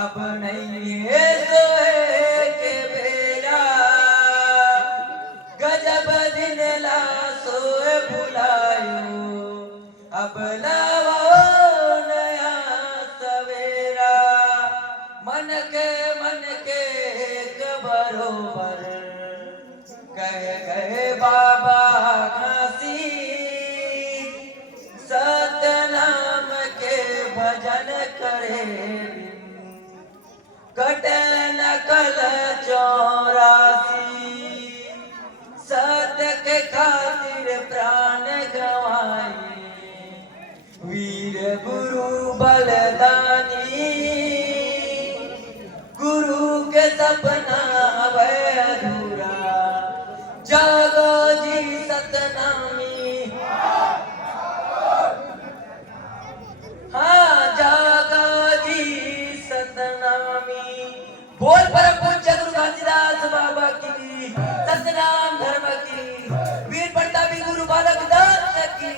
अब नहीं है सोए के बेरा गजब दिन ला सोए भुलायो अब लावो नया सवेरा मन के एक बरोबर कह गए बाबा घासी सतनाम के भजन करे कटे नकल 84 सत्य के खातिर प्राण गवाए वीर गुरु बलदानी गुरु के सपना हवे अधूरा जागो जी सतनामी हाँ जागो जी सतनामी बोल परम पूज्य गुरु घासीदास बाबा की सतनाम धर्म की वीर प्रतापी गुरु बालक दास की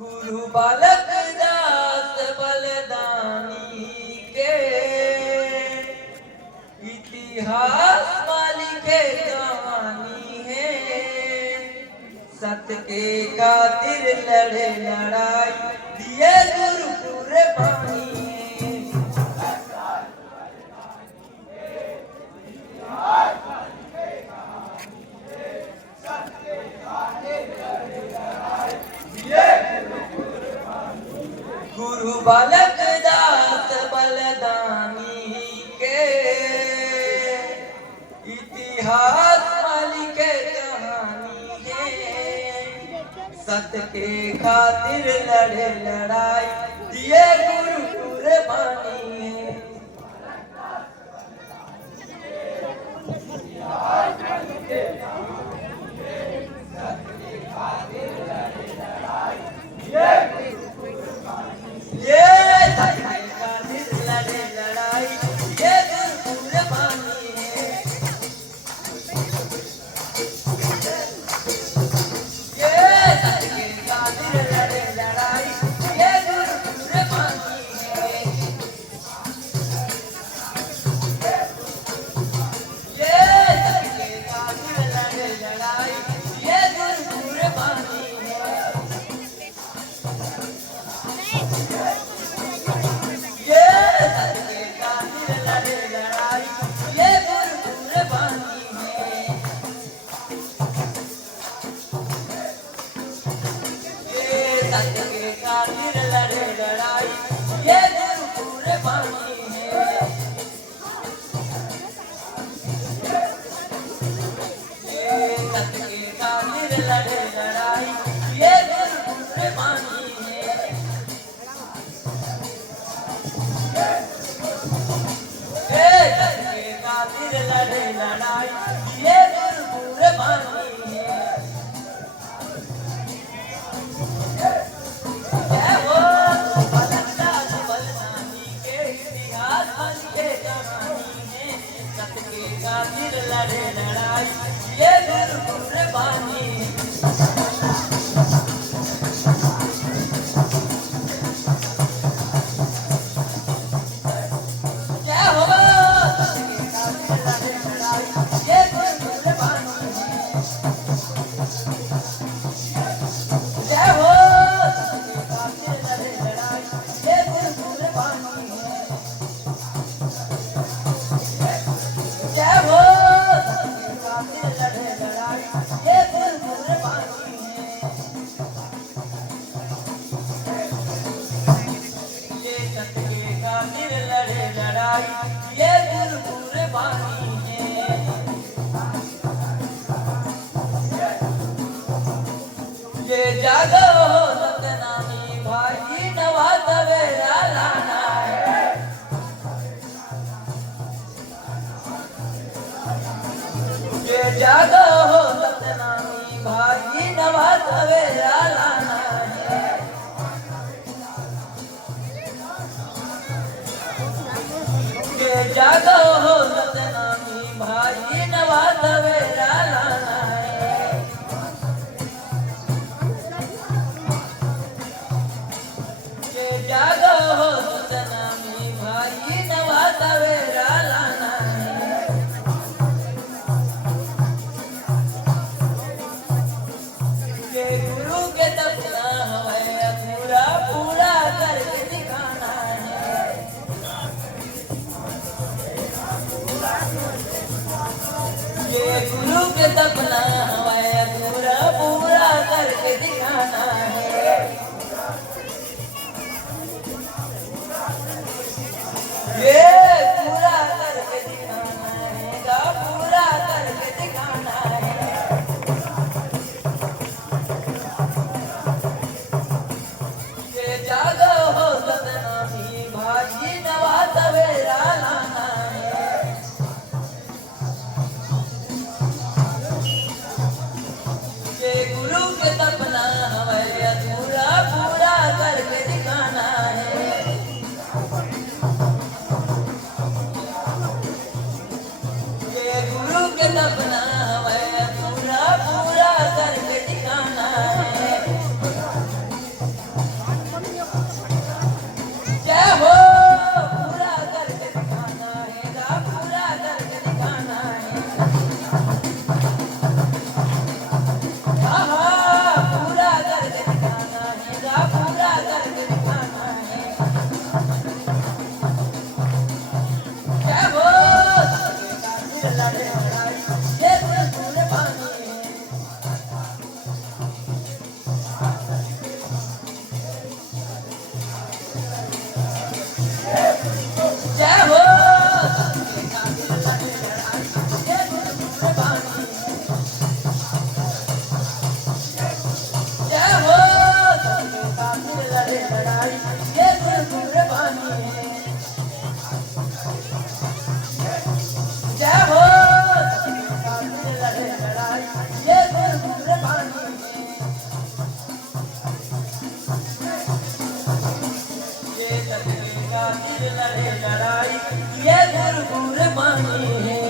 गुरु बालक दास बलदानी के इतिहास वाली के कहानी है सत्य के खातिर लड़े लड़ाई दिए गुरु पूरे पानी गुरु बालक दास बलदानी के इतिहास वाली के कहानी है सत्य के खातिर लड़े लड़ाई दिए गुरु पूरे पानी है जागो सतनामी भाई नवा सवेरा लाना है जागो सतनामी भाई नवा सवेरा लाना है जागो सतनामी भाई नवा सवेरा लाना जागो सतनामी ये सतके खातिर लड़े लड़ाई ये गुरु गुरबानी है।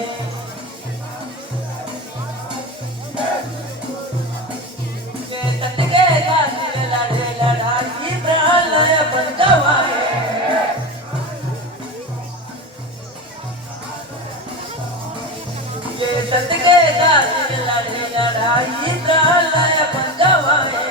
ये सतके खातिर लड़े लड़ाई प्राण अपन गवाए। ये सतके खातिर लड़े लड़ाई प्राण अपन गवाए।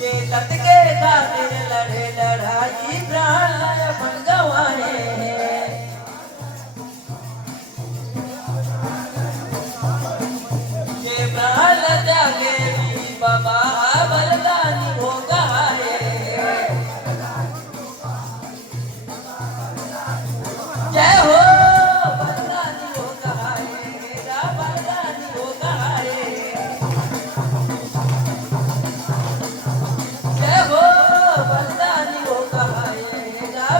ये सतके खातिर लड़े लड़ाई प्राण अपन गवाए। ये प्राण त्यागे भी बाबा बलिदानी हो गए। जय हो बलिदानी हो गए, बलिदानी हो गए। जय हो बलिदानी हो गए,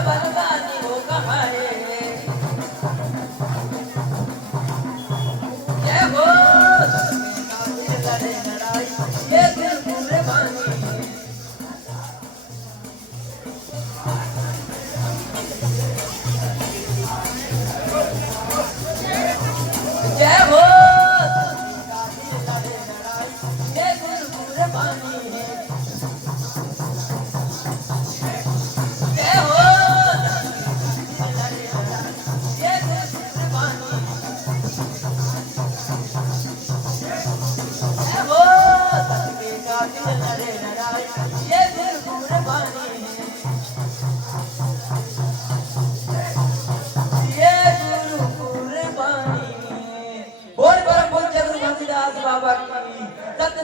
बलिदानी हो गए। जय हो सतके खातिर लड़े लड़ाई ये गुरु गुरबानी है। जय हो सतके खातिर लड़े लड़ाई ये गुरु गुरबानी है। जय हो सतके खातिर लड़े लड़ाई ये गुरु गुरबानी है। जय हो सतके खातिर लड़े लड़ाई ये गुरु गुरबानी है।